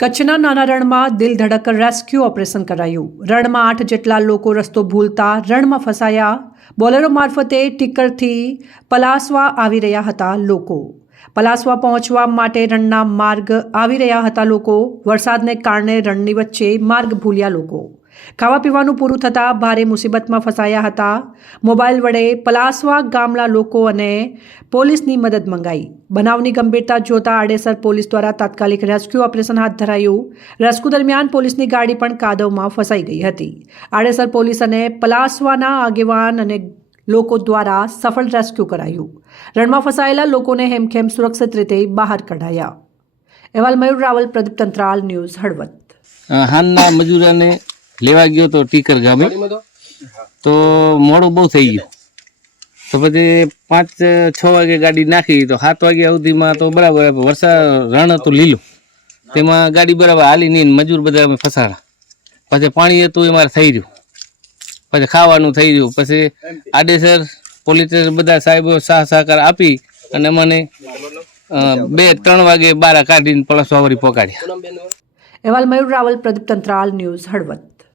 કચ્છના નાના રણમાં દિલ ધડક રેસ્ક્યુ ઓપરેશન કરાયું। રણમાં 8 જેટલા લોકો રસ્તો ભૂલતા રણમાં ફસાયા। બોલેરો મારફતે ટીકરથી પલાસવા આવી રહ્યા હતા લોકો। પલાસવા પહોંચવા માટે રણના માર્ગ આવી રહ્યા હતા લોકો। વરસાદને કારણે રણની વચ્ચે માર્ગ ભૂલ્યા લોકો। ખાવા પીવાનું પૂરું થતાં ભારે મુસીબતમાં ફસાયા હતા। મોબાઈલ વડે પલાસવા ગામના લોકો અને પોલીસની મદદ મંગાઈ। બનાવની ગંભીરતા જોતા આડેસર પોલીસ દ્વારા તાત્કાલિક રેસ્ક્યુ ઓપરેશન હાથ ધરાયું। રેસ્ક્યુ દરમિયાન પોલીસની ગાડી પણ કાદવમાં ફસાઈ ગઈ હતી। આડેસર પોલીસ અને પલાસવાના આગેવાન અને લોકો દ્વારા સફળ રેસ્ક્યુ કરાયું। રણમાં ફસાયેલા લોકોને હેમખેમ સુરક્ષિત રીતે બહાર કઢાયા। અહેવાલ મયુર રાવલ, પ્રદીપ તંત્રાલ, ન્યૂઝ હળવદ। હાલના મજૂરાને લેવા ગયો તો ટીકર ગામે, તો મોડું બહુ થઈ ગયું। તો પછી 5-6 વાગે ગાડી નાખી તો 7 વાગ્યા સુધીમાં તો બરાબર વરસાદ રણ હતું લીલું, તેમાં ગાડી બરાબર હાલી નહીં, મજૂર બધા અમે ફસાણા। પછી પાણી હતું એ મારે થઈ રહ્યું, પછી ખાવાનું થઈ રહ્યું, પછી આડેસર પોલીસ બધા સાહેબો સહકાર આપી અને મને 2-3 વાગે બહાર કાઢીને પલાસવા વળી પહોંચાડ્યા। અહેવાલ મયુર રાવલ, પ્રદીપ તંત્રાલ, ન્યૂઝ હળવદ।